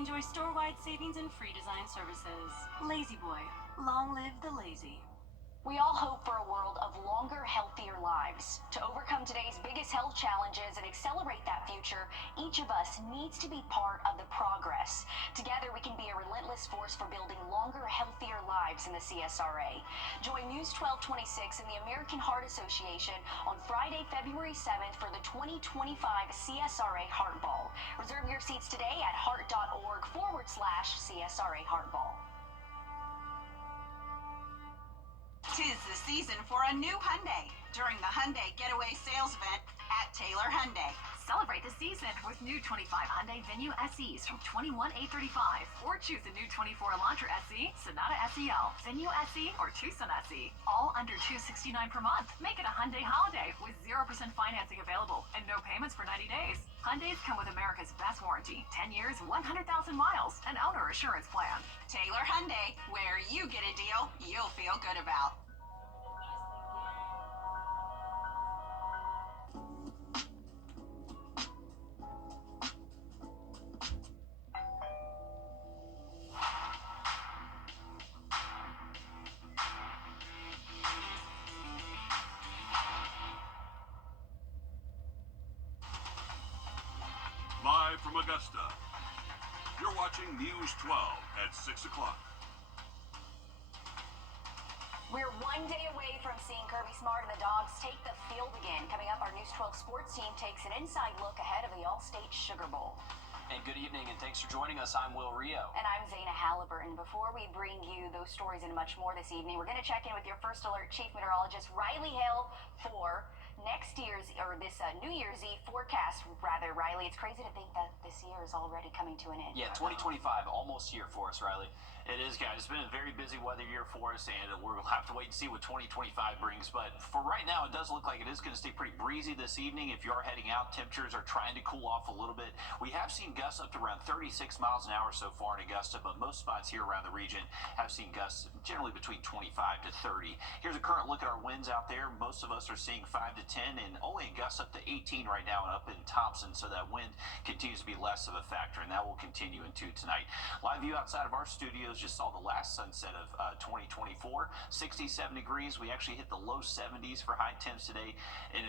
Enjoy store-wide savings and free design services. Lazy Boy. Long live the lazy. We all hope for a world of longer, healthier lives. To overcome today's biggest health challenges and accelerate that future, each of us needs to be part of the progress. Together, we can be a relentless force for building longer, healthier lives in the CSRA. Join News 1226 and the American Heart Association on Friday, February 7th for the 2025 CSRA Heart Ball. Reserve your seats today at heart.org/CSRA Heart Ball. 'Tis the season for a new Hyundai during the Hyundai Getaway Sales Event at Taylor Hyundai. Celebrate the season with new 25 Hyundai Venue SEs from $21,835, or choose a new 24 Elantra SE, Sonata SEL, Venue SE, or Tucson SE, all under $269 per month. Make it a Hyundai holiday with 0% financing available and no payments for 90 days. Hyundais come with America's best warranty, 10 years, 100,000 miles, and owner assurance plan. Taylor Hyundai, where you get a deal you'll feel good about. Live from Augusta, you're watching News 12 at 6 o'clock. We're one day away from seeing Kirby Smart and the Dogs take the field again. Coming up, our News 12 sports team takes an inside look ahead of the All-State Sugar Bowl. And good evening, and thanks for joining us. I'm Will Rio. And I'm Zaina Halliburton. Before we bring you those stories and much more this evening, we're going to check in with your First Alert Chief Meteorologist, Riley Hill, for next year's, or this New Year's Eve forecast, rather, Riley. It's crazy to think that this year is already coming to an end. Yeah, 2025, almost here for us, Riley. It is, guys. It's been a very busy weather year for us, and we'll have to wait and see what 2025 brings. But for right now, it does look like it is going to stay pretty breezy this evening. If you are heading out, temperatures are trying to cool off a little bit. We have seen gusts up to around 36 miles an hour so far in Augusta, but most spots here around the region have seen gusts generally between 25 to 30. Here's a current look at our winds out there. Most of us are seeing 5 to 10, and only gusts up to 18 right now and up in Thompson, so that wind continues to be less of a factor, and that will continue into tonight. Live view outside of our studios, just saw the last sunset of 2024, 67 degrees. We actually hit the low 70s for high temps today, and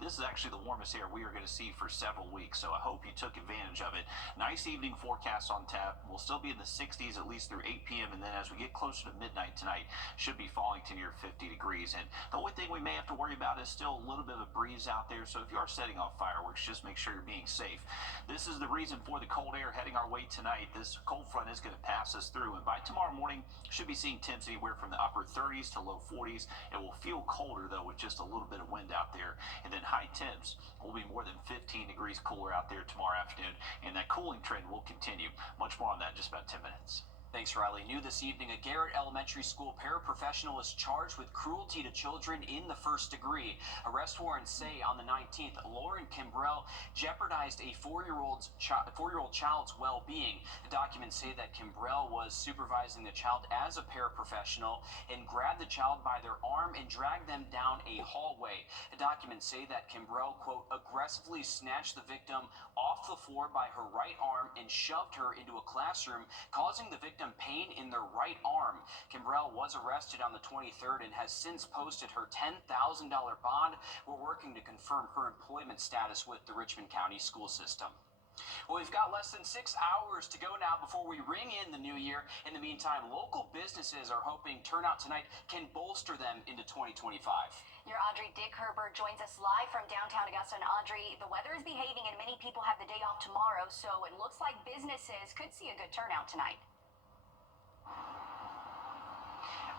this is actually the warmest air we are going to see for several weeks, so I hope you took advantage of it. Nice evening forecast on tap. We'll still be in the 60s at least through 8 p.m., and then as we get closer to midnight tonight, should be falling to near 50 degrees. And the only thing we may have to worry about is still a little bit of a breeze out there, so if you are setting off fireworks, just make sure you're being safe. This is the reason for the cold air heading our way tonight. This cold front is going to pass us through, and by tomorrow morning, should be seeing temps anywhere from the upper 30s to low 40s. It will feel colder, though, with just a little bit of wind out there, and then high temps will be more than 15 degrees cooler out there tomorrow afternoon, and that cooling trend will continue. Much more on that in just about 10 minutes. Thanks, Riley. New this evening, a Garrett Elementary School paraprofessional is charged with cruelty to children in the first degree. Arrest warrants say on the 19th, Lauren Kimbrell jeopardized a four-year-old child's well-being. The documents say that Kimbrell was supervising the child as a paraprofessional and grabbed the child by their arm and dragged them down a hallway. The documents say that Kimbrell, quote, aggressively snatched the victim off the floor by her right arm and shoved her into a classroom, causing the victim pain in their right arm. Kimbrell was arrested on the 23rd and has since posted her $10,000 bond. We're working to confirm her employment status with the Richmond County school system. Well, we've got less than 6 hours to go now before we ring in the new year. In the meantime, local businesses are hoping turnout tonight can bolster them into 2025. Your Audrey Dick Herbert joins us live from downtown Augusta. And Audrey, the weather is behaving and many people have the day off tomorrow, so it looks like businesses could see a good turnout tonight.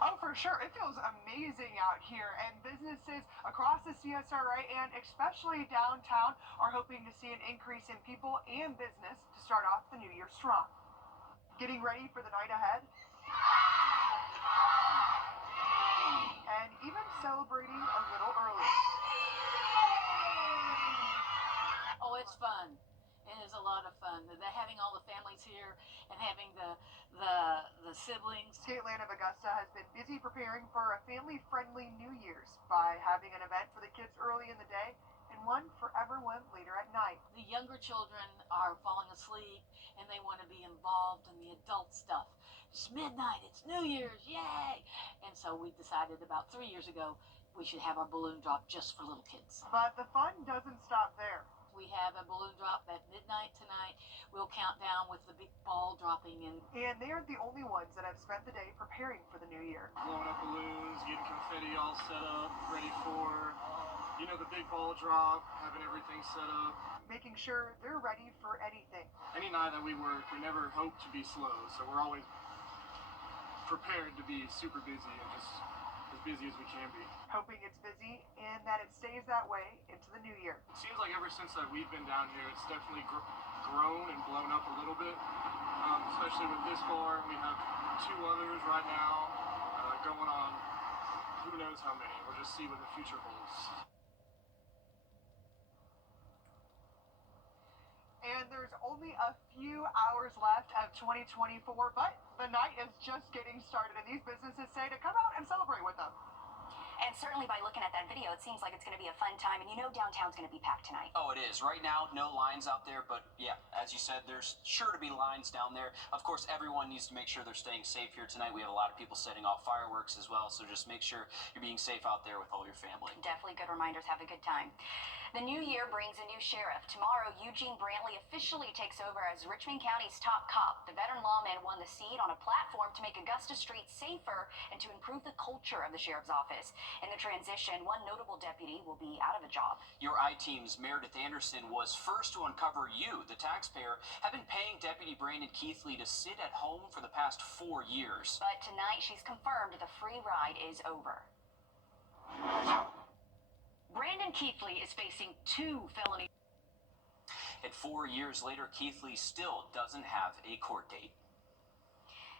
Oh, for sure. It feels amazing out here, and businesses across the CSRA and especially downtown are hoping to see an increase in people and business to start off the new year strong. Getting ready for the night ahead? And even celebrating a little early. Oh, it's fun. It is a lot of fun. Having all the families here and having the siblings. State Land of Augusta has been busy preparing for a family-friendly New Year's by having an event for the kids early in the day and one for everyone later at night. The younger children are falling asleep and they want to be in involved in the adult stuff. It's midnight, it's New Year's, yay! And so we decided about 3 years ago we should have our balloon drop just for little kids. But the fun doesn't stop there. We have a balloon drop at midnight tonight. We'll count down with the big ball dropping in. And they aren't the only ones that have spent the day preparing for the new year. Blowing up balloons, getting confetti all set up, ready for, the big ball drop, having everything set up. Making sure they're ready for anything. Any night that we work, we never hope to be slow, so we're always prepared to be super busy and just as busy as we can be. Hoping it's busy and that it stays that way into the new year. It seems like ever since that we've been down here, it's definitely grown and blown up a little bit, especially with this bar. We have 2 others right now going on who knows how many. We'll just see what the future holds. And there's only a few hours left of 2024, but the night is just getting started, and these businesses say to come out and celebrate with them. And certainly by looking at that video, it seems like it's going to be a fun time, and downtown's going to be packed tonight. Oh, it is. Right now, no lines out there, but yeah, as you said, there's sure to be lines down there. Of course, everyone needs to make sure they're staying safe here tonight. We have a lot of people setting off fireworks as well, so just make sure you're being safe out there with all your family. Definitely good reminders. Have a good time. The new year brings a new sheriff. Tomorrow, Eugene Brantley officially takes over as Richmond County's top cop. The veteran lawman won the seat on a platform to make Augusta streets safer and to improve the culture of the sheriff's office. In the transition, one notable deputy will be out of a job. Your I-Team's Meredith Anderson was first to uncover you, the taxpayer, have been paying Deputy Brandon Keithley to sit at home for the past 4 years. But tonight, she's confirmed the free ride is over. Brandon Keithley is facing 2 felonies. And 4 years later, Keithley still doesn't have a court date.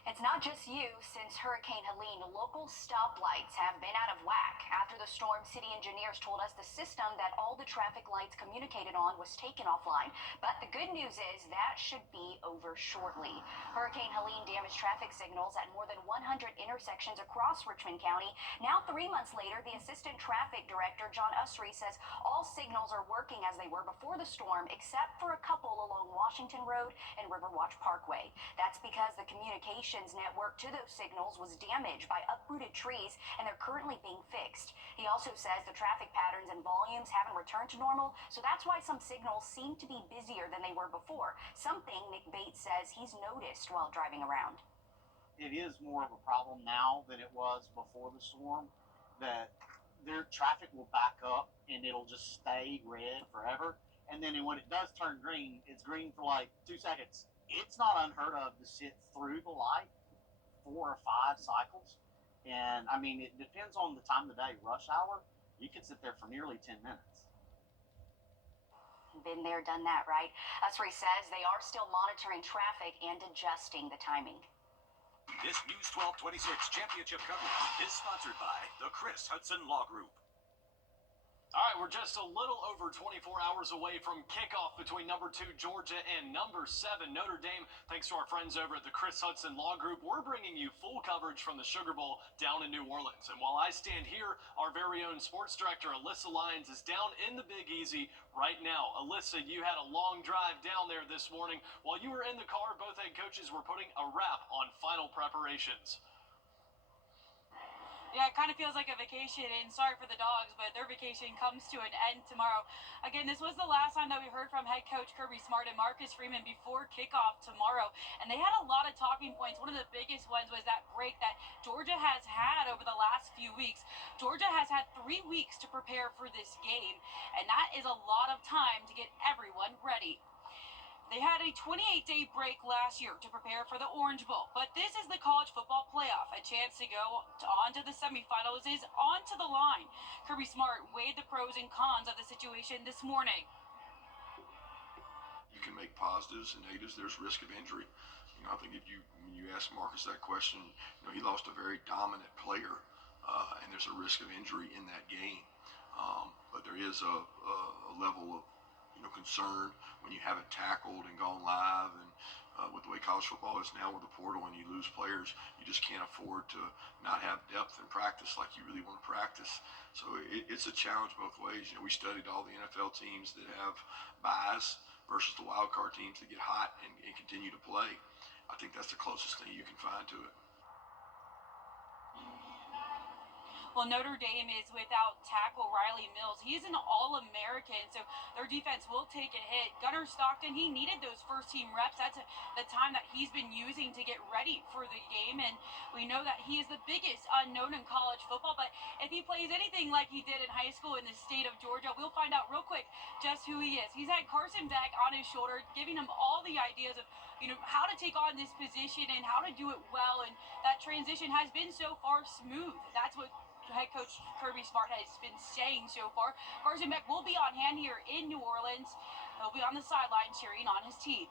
It's not just you. Since Hurricane Helene, local stoplights have been out of whack. After the storm, city engineers told us the system that all the traffic lights communicated on was taken offline. But the good news is that should be over shortly. Hurricane Helene damaged traffic signals at more than 100 intersections across Richmond County. Now, 3 months later, the assistant traffic director, John Usry, says all signals are working as they were before the storm, except for a couple along Washington Road and Riverwatch Parkway. That's because the communication network to those signals was damaged by uprooted trees, and they're currently being fixed. He also says the traffic patterns and volumes haven't returned to normal, so that's why some signals seem to be busier than they were before, something Nick Bates says he's noticed while driving around. It is more of a problem now than it was before the storm, that their traffic will back up and it'll just stay red forever, and then when it does turn green, it's green for like 2 seconds. It's not unheard of to sit through the light 4 or 5 cycles. And I mean, it depends on the time of the day. Rush hour, you could sit there for nearly 10 minutes. Been there, done that, right? Usry says they are still monitoring traffic and adjusting the timing. This News 1226 championship coverage is sponsored by the Chris Hudson Law Group. All right, we're just a little over 24 hours away from kickoff between number 2 Georgia and number 7 Notre Dame. Thanks to our friends over at the Chris Hudson Law Group, we're bringing you full coverage from the Sugar Bowl down in New Orleans. And while I stand here, our very own sports director, Alyssa Lyons, is down in the Big Easy right now. Alyssa, you had a long drive down there this morning. While you were in the car, both head coaches were putting a wrap on final preparations. Yeah, it kind of feels like a vacation, and sorry for the dogs, but their vacation comes to an end tomorrow. Again, this was the last time that we heard from head coach Kirby Smart and Marcus Freeman before kickoff tomorrow, and they had a lot of talking points. One of the biggest ones was that break that Georgia has had over the last few weeks. Georgia has had 3 weeks to prepare for this game, and that is a lot of time to get everyone ready. They had a 28-day break last year to prepare for the Orange Bowl, but this is the college football playoff. A chance to go on to the semifinals is onto the line. Kirby Smart weighed the pros and cons of the situation this morning. You can make positives and negatives. There's risk of injury. I think when you ask Marcus that question, he lost a very dominant player, and there's a risk of injury in that game. But there is a level of concern when you haven't tackled and gone live, and with the way college football is now with the portal and you lose players, you just can't afford to not have depth in practice like you really want to practice. So it's a challenge both ways. We studied all the NFL teams that have buys versus the wild card teams that get hot and continue to play. I think that's the closest thing you can find to it. Well, Notre Dame is without tackle Riley Mills. He's an All-American, so their defense will take a hit. Gunnar Stockton, he needed those first-team reps. That's the time that he's been using to get ready for the game, and we know that he is the biggest unknown in college football, but if he plays anything like he did in high school in the state of Georgia, we'll find out real quick just who he is. He's had Carson Beck on his shoulder, giving him all the ideas of how to take on this position and how to do it well, and that transition has been so far smooth. That's what head coach Kirby Smart has been saying so far. Carson Beck will be on hand here in New Orleans. He'll be on the sideline cheering on his team.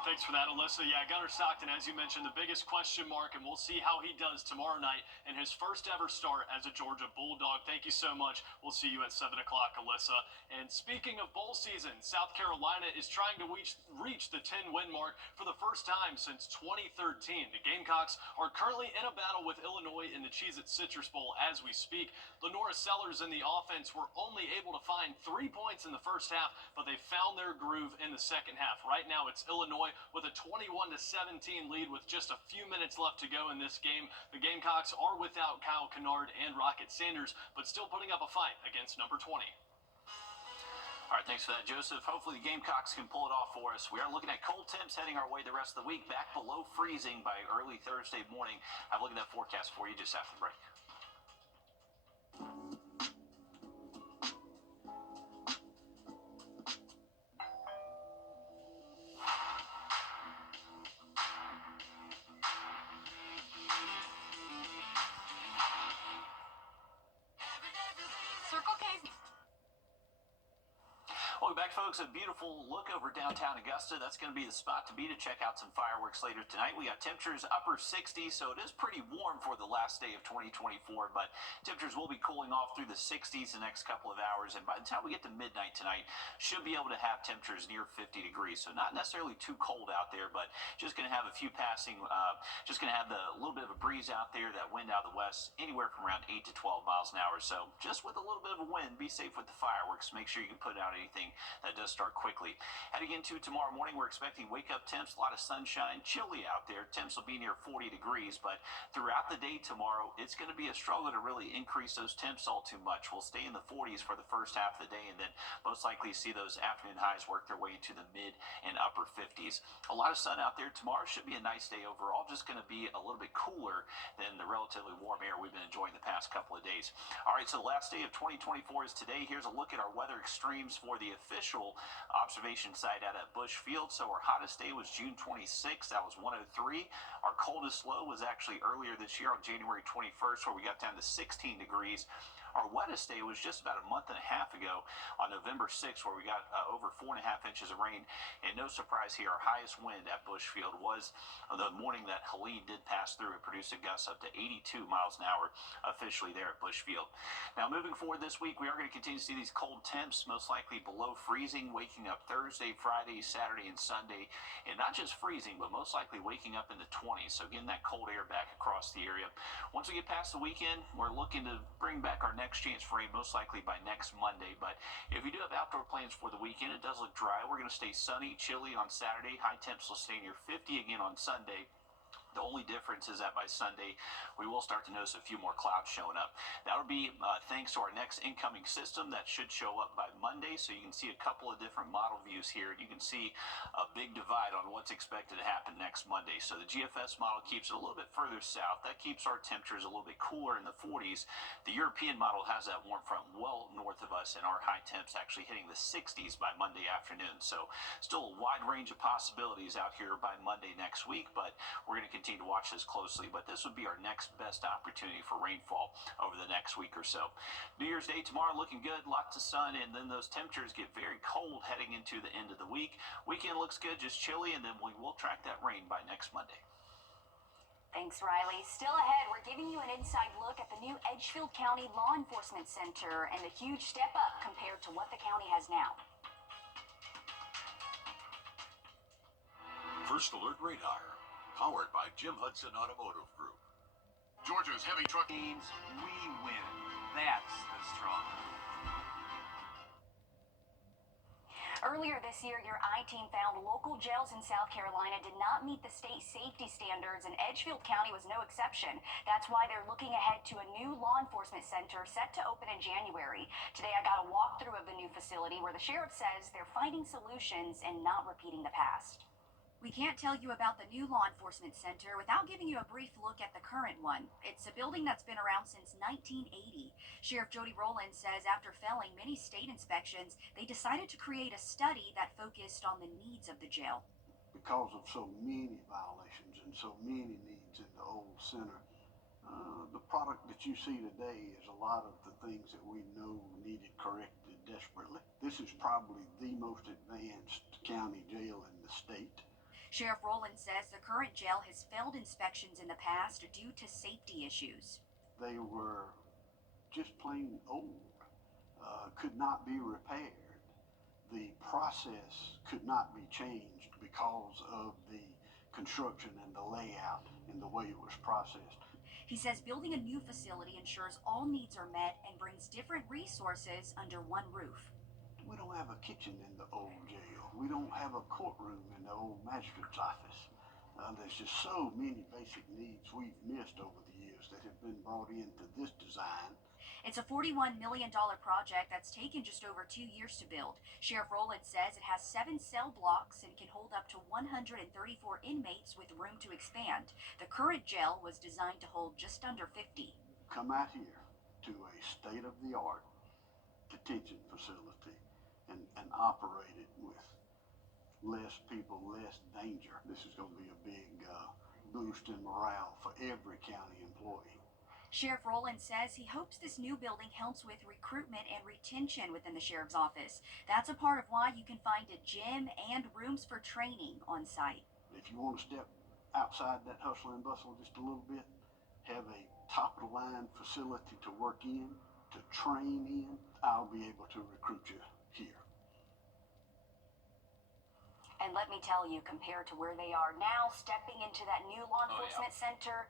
Thanks for that, Alyssa. Yeah, Gunnar Stockton, as you mentioned, the biggest question mark, and we'll see how he does tomorrow night in his first ever start as a Georgia Bulldog. Thank you so much. We'll see you at 7 o'clock, Alyssa. And speaking of bowl season, South Carolina is trying to reach the 10-win mark for the first time since 2013. The Gamecocks are currently in a battle with Illinois in the Cheez-It Citrus Bowl as we speak. Lenora Sellers and the offense were only able to find 3 points in the first half, but they found their groove in the second half. Right now, it's Illinois with a 21-17 lead with just a few minutes left to go in this game. The Gamecocks are without Kyle Kennard and Rocket Sanders, but still putting up a fight against number 20. All right, thanks for that, Joseph. Hopefully the Gamecocks can pull it off for us. We are looking at cold temps heading our way the rest of the week, back below freezing by early Thursday morning. I'm looking at that forecast for you just after the break. Circle K's. Welcome back, folks. A beautiful look over downtown Augusta. That's going to be the spot to be to check out some fireworks later tonight. We got temperatures upper 60s, so it is pretty warm for the last day of 2024, but temperatures will be cooling off through the 60s the next couple of hours, and by the time we get to midnight tonight, should be able to have temperatures near 50 degrees, so not necessarily too cold out there, but just going to have a few passing, just going to have the little bit of a breeze out there, that wind out of the west, anywhere from around 8 to 12 miles an hour, so just with a little bit of a wind, be safe with the fireworks. Make sure you can put out anything that does start quickly. Heading into tomorrow morning, we're expecting wake-up temps, a lot of sunshine, chilly out there. Temps will be near 40 degrees, but throughout the day tomorrow, it's going to be a struggle to really increase those temps all too much. We'll stay in the 40s for the first half of the day, and then most likely see those afternoon highs work their way into the mid and upper 50s. A lot of sun out there tomorrow. Should be a nice day overall. Just going to be a little bit cooler than the relatively warm air we've been enjoying the past couple of days. All right, so the last day of 2024 is today. Here's a look at our weather extremes for the official observation site out at Bush Field. So our hottest day was June 26th. That was 103. Our coldest low was actually earlier this year on January 21st, where we got down to 16 degrees. Our wettest day was just about a month and a half ago on November 6th, where we got over 4.5 inches of rain. And no surprise here, our highest wind at Bushfield was the morning that Helene did pass through and produce a gust up to 82 miles an hour officially there at Bushfield. Now, moving forward this week, we are going to continue to see these cold temps, most likely below freezing, waking up Thursday, Friday, Saturday, and Sunday. And not just freezing, but most likely waking up in the 20s. So getting that cold air back across the area. Once we get past the weekend, we're looking to bring back our next chance for rain, most likely by next Monday. But if you do have outdoor plans for the weekend, it does look dry. We're going to stay sunny, chilly on Saturday. High temps will stay near 50 again on Sunday. The only difference is that by Sunday, we will start to notice a few more clouds showing up. That'll be thanks to our next incoming system that should show up by Monday. So you can see a couple of different model views here. You can see a big divide on what's expected to happen next Monday. So the GFS model keeps it a little bit further south. That keeps our temperatures a little bit cooler in the 40s. The European model has that warm front well north of us, and our high temps actually hitting the 60s by Monday afternoon. So still a wide range of possibilities out here by Monday next week, but we're going to continue to watch this closely, but this would be our next best opportunity for rainfall over the next week or so. New Year's Day tomorrow looking good, lots of sun, and then those temperatures get very cold heading into the end of the week. Weekend looks good, just chilly, and then we will track that rain by next Monday. Thanks, Riley. Still ahead, we're giving you an inside look at the new Edgefield County Law Enforcement Center and the huge step up compared to what the county has now. First Alert Radar, powered by Jim Hudson Automotive Group. Georgia's heavy truck means we win. That's the strong. Earlier this year, your I-team found local jails in South Carolina did not meet the state safety standards, and Edgefield County was no exception. That's why they're looking ahead to a new law enforcement center set to open in January. Today, I got a walkthrough of the new facility where the sheriff says they're finding solutions and not repeating the past. We can't tell you about the new law enforcement center without giving you a brief look at the current one. It's a building that's been around since 1980. Sheriff Jody Rowland says after failing many state inspections, they decided to create a study that focused on the needs of the jail. Because of so many violations and so many needs in the old center, the product that you see today is a lot of the things that we know needed corrected desperately. This is probably the most advanced county jail in the state. Sheriff Rowland says the current jail has failed inspections in the past due to safety issues. They were just plain old, could not be repaired. The process could not be changed because of the construction and the layout and the way it was processed. He says building a new facility ensures all needs are met and brings different resources under one roof. We don't have a kitchen in the old jail. We don't have a courtroom in the old magistrate's office. There's just so many basic needs we've missed over the years that have been brought into this design. It's a $41 million project that's taken just over 2 years to build. Sheriff Rowland says it has 7 cell blocks and can hold up to 134 inmates with room to expand. The current jail was designed to hold just under 50. Come out here to a state-of-the-art detention facility and operate it with less people, less danger. This is going to be a big boost in morale for every county employee. Sheriff Rowland says he hopes this new building helps with recruitment and retention within the sheriff's office. That's a part of why you can find a gym and rooms for training on site. If you want to step outside that hustle and bustle just a little bit, have a top-of-the-line facility to work in, to train in, I'll be able to recruit you here. And let me tell you, compared to where they are now, stepping into that new law enforcement center,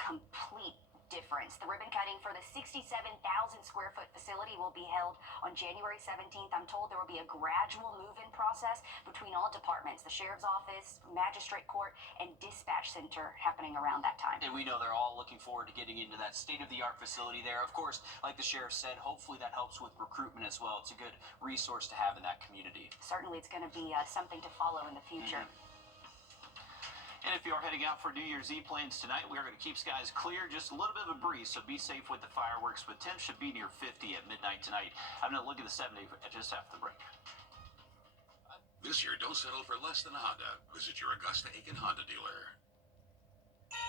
complete difference. The ribbon cutting for the 67,000 square foot facility will be held on January 17th. I'm told there will be a gradual move-in process between all departments, the sheriff's office, magistrate court, and dispatch center happening around that time. And we know they're all looking forward to getting into that state-of-the-art facility there. Of course, like the sheriff said, hopefully that helps with recruitment as well. It's a good resource to have in that community. Certainly it's going to be something to follow in the future. And if you are heading out for New Year's Eve plans tonight, we are going to keep skies clear, just a little bit of a breeze, so be safe with the fireworks. But temps should be near 50 at midnight tonight. I'm going to look at the 7-day just after the break. This year, don't settle for less than a Honda. Visit your Augusta Aiken Honda dealer.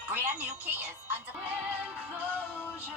Brand new Kias under Enclosures.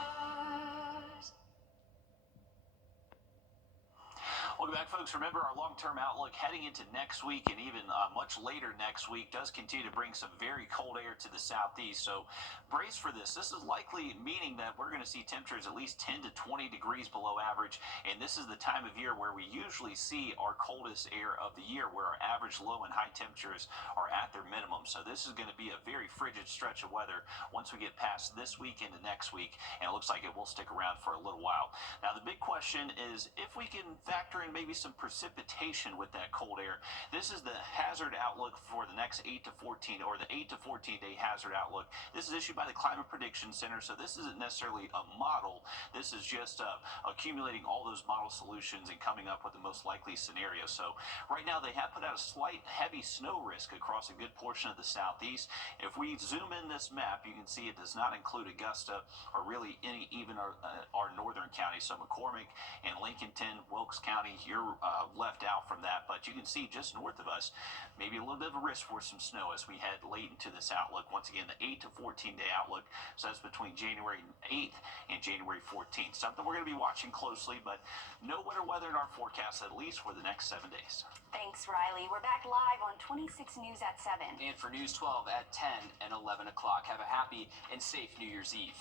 Welcome back, folks. Remember, our long-term outlook heading into next week and even much later next week does continue to bring some very cold air to the southeast. So brace for this. This is likely meaning that we're going to see temperatures at least 10 to 20 degrees below average. And this is the time of year where we usually see our coldest air of the year, where our average low and high temperatures are at their minimum. So this is going to be a very frigid stretch of weather once we get past this week into next week. And it looks like it will stick around for a little while. Now, the big question is if we can factor in maybe some precipitation with that cold air. This is the hazard outlook for the next 8 to 14, or the 8 to 14 day hazard outlook. This is issued by the Climate Prediction Center, so this isn't necessarily a model. This is just accumulating all those model solutions and coming up with the most likely scenario. So right now they have put out a slight heavy snow risk across a good portion of the southeast. If we zoom in this map, you can see it does not include Augusta or really even our northern counties. So McCormick and Lincolnton, Wilkes County, you're left out from that, but you can see just north of us maybe a little bit of a risk for some snow as we head late into this outlook. Once again, the 8 to 14 day outlook, so that's between January 8th and January 14th. Something we're going to be watching closely, but no winter weather in our forecast, at least for the next 7 days. Thanks, Riley. We're back live on 26 News at 7. And for News 12 at 10 and 11 o'clock. Have a happy and safe New Year's Eve.